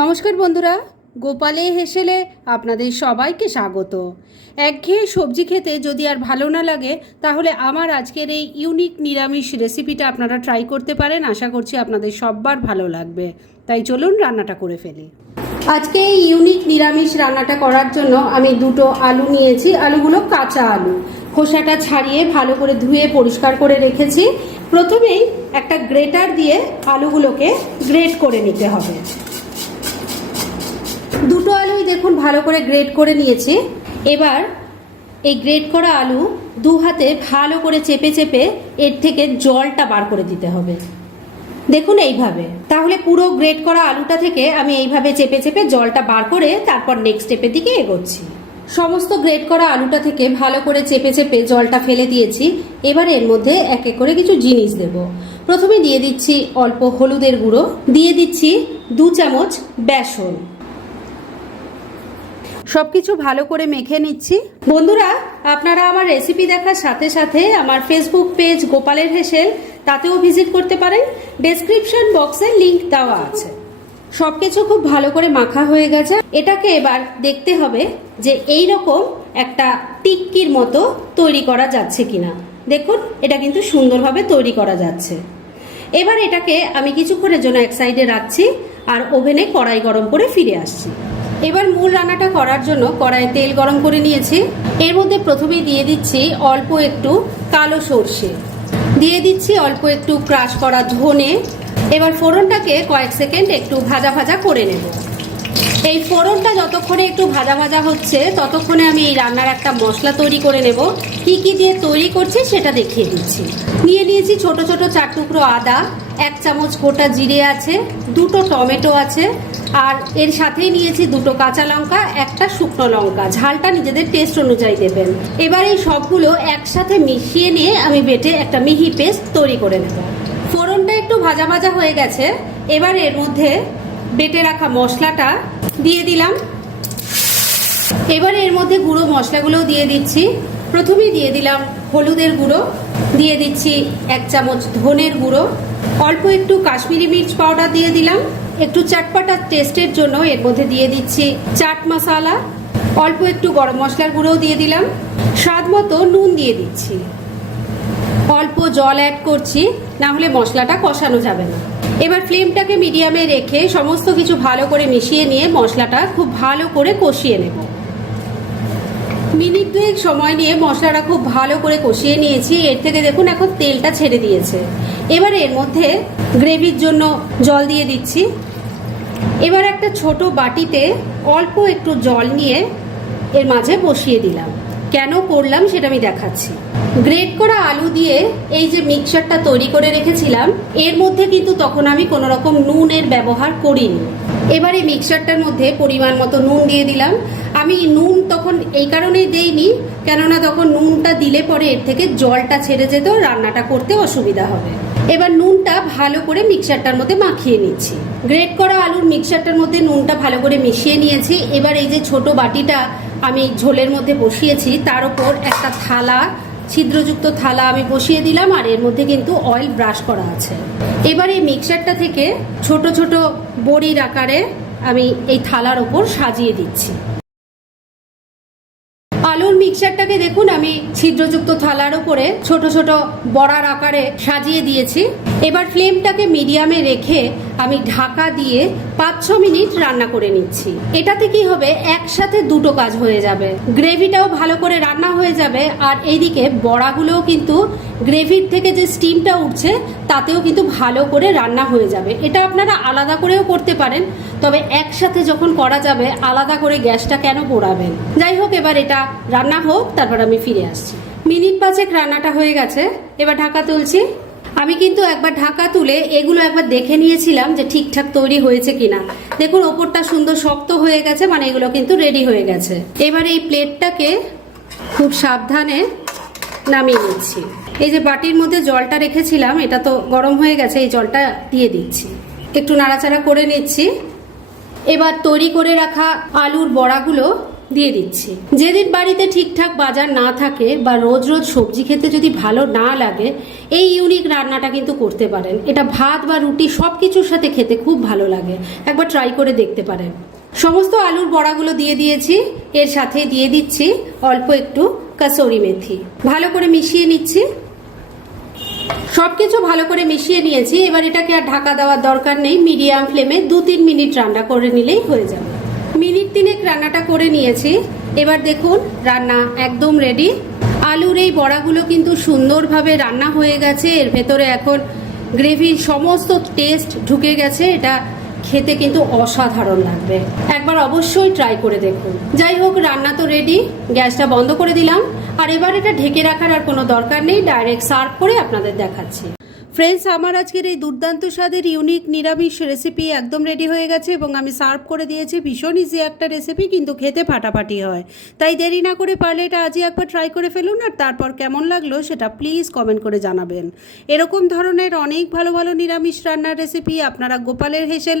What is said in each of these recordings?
নমস্কার বন্ধুরা, গোপালে হেসেলে আপনাদের সবাইকে স্বাগত। একঘেয়ে সবজি খেতে যদি আর ভালো না লাগে, তাহলে আমার আজকের এই ইউনিক নিরামিষ রেসিপিটা আপনারা ট্রাই করতে পারেন, আশা করছি আপনাদের সববার ভালো লাগবে। তাই চলুন রান্নাটা করে ফেলি। আজকে এই ইউনিক নিরামিষ রান্নাটা করার জন্য আমি দুটো আলু নিয়েছি, আলুগুলো কাঁচা আলু। খোসাটা ছাড়িয়ে ভালো করে ধুয়ে পরিষ্কার করে রেখেছি। প্রথমেই একটা গ্রেটার দিয়ে আলুগুলোকে গ্রেট করে নিতে হবে। দুটো আলুই দেখুন ভালো করে গ্রেড করে নিয়েছি। এবার এই গ্রেড করা আলু দু হাতে ভালো করে চেপে চেপে এর থেকে জলটা বার করে দিতে হবে। দেখুন এইভাবে। তাহলে পুরো গ্রেড করা আলুটা থেকে আমি এইভাবে চেপে চেপে জলটা বার করে তারপর নেক্সট স্টেপের দিকে এগোচ্ছি। সমস্ত গ্রেড করা আলুটা থেকে ভালো করে চেপে চেপে জলটা ফেলে দিয়েছি। এবার এর মধ্যে এক এক করে কিছু জিনিস দেব। প্রথমে দিয়ে দিচ্ছি অল্প হলুদের গুঁড়ো, দিয়ে দিচ্ছি দু চামচ বেসন। সব কিছু ভালো করে মেখে নিচ্ছি। বন্ধুরা, আপনারা আমার রেসিপি দেখার সাথে সাথে আমার ফেসবুক পেজ গোপালের হেসেল, তাতেও ভিজিট করতে পারেন। ডেসক্রিপশন বক্সে লিংক দেওয়া আছে। সব কিছু খুব ভালো করে মাখা হয়ে গেছে। এটাকে এবার দেখতে হবে যে এই রকম একটা টিক্কির মতো তৈরি করা যাচ্ছে কিনা। দেখুন, এটা কিন্তু সুন্দরভাবে তৈরি করা যাচ্ছে। এবার এটাকে আমি কিছুক্ষণের জন্য এক সাইডে রাখছি আর ওভেনে কড়াই গরম করে ফিরে আসছি। এবার মূল রান্নাটা করার জন্য কড়াইয়ে তেল গরম করে নিয়েছি। এর মধ্যে প্রথমেই দিয়ে দিচ্ছি অল্প একটু কালো সর্ষে। দিয়ে দিচ্ছি অল্প একটু ক্রাশ করা ধনে। এবার ফোড়নটাকে কয়েক সেকেন্ড একটু ভাজা ভাজা করে নেব। এই ফোড়নটা যতক্ষণে একটু ভাজা ভাজা হচ্ছে, ততক্ষণে আমি এই রান্নার একটা মশলা তৈরি করে নেব। কি কি দিয়ে তৈরি করছি সেটা দেখিয়ে দিচ্ছি। নিয়ে নিয়েছি ছোট ছোট চার টুকরো আদা, এক চামচ গোটা জিরে আছে, দুটো টমেটো আছে আর এর সাথেই নিয়েছি দুটো কাঁচা লঙ্কা, একটা শুকনো লঙ্কা। ঝালটা নিজেদের টেস্ট অনুযায়ী দেবেন এবার এই সবগুলো একসাথে মিশিয়ে নিয়ে আমি বেটে একটা মিহি পেস্ট তৈরি করে নেব। ফোড়নটা একটু ভাজা ভাজা হয়ে গেছে। এবার এর মধ্যে বেটে রাখা মশলাটা দিয়ে দিলাম। এবার এর মধ্যে গুঁড়ো মশলাগুলোও দিয়ে দিচ্ছি। প্রথমেই দিয়ে দিলাম হলুদের গুঁড়ো। দিয়ে দিচ্ছি এক চামচ ধনের গুঁড়ো। অল্প একটু কাশ্মীরি মির্চ পাউডার দিয়ে দিলাম। একটু চাটপাটা টেস্টের জন্য এর মধ্যে দিয়ে দিচ্ছি চাট মশালা, অল্প একটু গরম মশলার গুঁড়োও দিয়ে দিলাম। স্বাদ মতো নুন দিয়ে দিচ্ছি। অল্প জল অ্যাড করছি, না হলে মশলাটা কষানো যাবে না। এবার ফ্লেমটাকে মিডিয়ামে রেখে সমস্ত কিছু ভালো করে মিশিয়ে নিয়ে মশলাটা খুব ভালো করে কষিয়ে নেব। মিনিট দুয়েক সময় নিয়ে মশলাটা খুব ভালো করে কষিয়ে নিয়েছি। এর থেকে দেখুন এখন তেলটা ছেড়ে দিয়েছে। এবার এর মধ্যে গ্রেভির জন্য জল দিয়ে দিচ্ছি। এবার একটা ছোট বাটিতে অল্প একটু জল নিয়ে এর মাঝে বসিয়ে দিলাম। কেন করলাম সেটা আমি দেখাচ্ছি। গ্রেট করা আলু দিয়ে এই যে মিক্সারটা তৈরি করে রেখেছিলাম, এর মধ্যে কিন্তু তখন আমি কোনো রকম নুনের ব্যবহার করিনি। এবার এই মিক্সারটার মধ্যে পরিমাণ মতো নুন দিয়ে দিলাম। আমি নুন তখন এই কারণেই দেইনি, কেননা তখন নুনটা দিলে পরে এর থেকে জলটা ছেড়ে যেত, রান্নাটা করতে অসুবিধা হবে। এবার নুনটা ভালো করে মিক্সচারটার মধ্যে মাখিয়ে নিচ্ছি। গ্রেট করা আলুর মিক্সারটার মধ্যে নুনটা ভালো করে মিশিয়ে নিয়েছি। এবার এই যে ছোট বাটিটা আমি ঝোলের মধ্যে বসিয়েছি, তার উপর একটা থালা, ছিদ্রযুক্ত থালা আমি বসিয়ে দিলাম আর এর মধ্যে কিন্তু অয়েল ব্রাশ করা আছে। এবার এই মিক্সচারটা থেকে ছোট ছোট বড়ির আকারে আমি এই থালার ওপর সাজিয়ে দিচ্ছি। মিক্সচারটাকে দেখুন আমি ছিদ্রযুক্ত থালার উপরে ছোট ছোট বড়ার আকারে সাজিয়ে দিয়েছি। এবার ফ্লেমটাকে মিডিয়ামে রেখে আমি ঢাকা দিয়ে পাঁচ ছ মিনিট রান্না করে নিচ্ছি। এটাতে কি হবে? একসাথে দুটো কাজ হয়ে যাবে। গ্রেভিটাও ভালো করে রান্না হয়ে যাবে আর এইদিকে বড়াগুলোও কিন্তু গ্রেভির থেকে যে স্টিমটা উঠছে, তাতেও কিন্তু ভালো করে রান্না হয়ে যাবে। এটা আপনারা আলাদা করেও করতে পারেন, তবে একসাথে যখন করা যাবে, আলাদা করে গ্যাসটা কেন পোড়াবেন? যাই হোক, এবার এটা রান্না হোক, তারপর আমি ফিরে আসছি। মিনিট পাঁচেক রান্নাটা হয়ে গেছে। এবার ঢাকা তুলছি। আমি কিন্তু একবার ঢাকা তুলে এগুলো একবার দেখে নিয়েছিলাম যে ঠিকঠাক তৈরি হয়েছে কিনা। দেখুন, ওপরটা সুন্দর শক্ত হয়ে গেছে মানে এগুলো কিন্তু রেডি হয়ে গেছে। এবার এই প্লেটটাকে খুব সাবধানে নামিয়ে নিচ্ছি। এই যে বাটির মধ্যে জলটা রেখেছিলাম, এটা তো গরম হয়ে গেছে, এই জলটা দিয়ে দিচ্ছি। একটু নাড়াচাড়া করে নিচ্ছি। এবার তৈরি করে রাখা আলুর বড়াগুলো দিয়ে দিচ্ছি। যেদিন বাড়িতে ঠিকঠাক বাজার না থাকে বা রোজ রোজ সবজি খেতে যদি ভালো না লাগে, এই ইউনিক রান্নাটা কিন্তু করতে পারেন। এটা ভাত বা রুটি সব কিছুর সাথে খেতে খুব ভালো লাগে। একবার ট্রাই করে দেখতে পারেন। সমস্ত আলুর বড়াগুলো দিয়ে দিয়েছি। এর সাথে দিয়ে দিচ্ছি অল্প একটু কাসরি মেথি। ভালো করে মিশিয়ে নিচ্ছি। সবকিছু ভালো করে মিশিয়ে নিয়েছি। এবার এটাকে আর ঢাকা দেওয়ার দরকার নেই। মিডিয়াম ফ্লেমে দু তিন মিনিট রান্না করে নিলেই হয়ে যাবে। মিনিট তিনেক রান্নাটা করে নিয়েছি। এবার দেখুন, রান্না একদম রেডি আলুর এই বড়াগুলো কিন্তু সুন্দরভাবে রান্না হয়ে গেছে। এর ভেতরে এখন গ্রেভির সমস্ত টেস্ট ঢুকে গেছে। এটা খেতে কিন্তু অসাধারণ লাগবে। একবার অবশ্যই ট্রাই করে দেখুন। যাই হোক, রান্না তো রেডি গ্যাসটা বন্ধ করে দিলাম। আর এবার এটা ঢেকে রাখার আর কোনো দরকার নেই। ডাইরেক্ট সার্ভ করে আপনাদের দেখাচ্ছি। ফ্রেন্ডস আমার আজকের এই দুর্দান্ত স্বাদের ইউনিক নিরামিষ রেসিপি একদম রেডি হয়ে গেছে এবং আমি সার্ভ করে দিয়েছি। ভীষণ ইজি একটা রেসিপি কিন্তু খেতে ফাটাফাটি হয়। তাই দেরি না করে পারলে এটা আজই একবার ট্রাই করে ফেলুন আর তারপর কেমন লাগল সেটা প্লিজ কমেন্ট করে জানাবেন। এরকম ধরনের অনেক ভালো ভালো নিরামিষ রান্নার রেসিপি আপনারা গোপালের হেসেল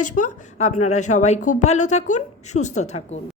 আসব। আপনারা সবাই খুব ভালো থাকুন সুস্থ থাকুন।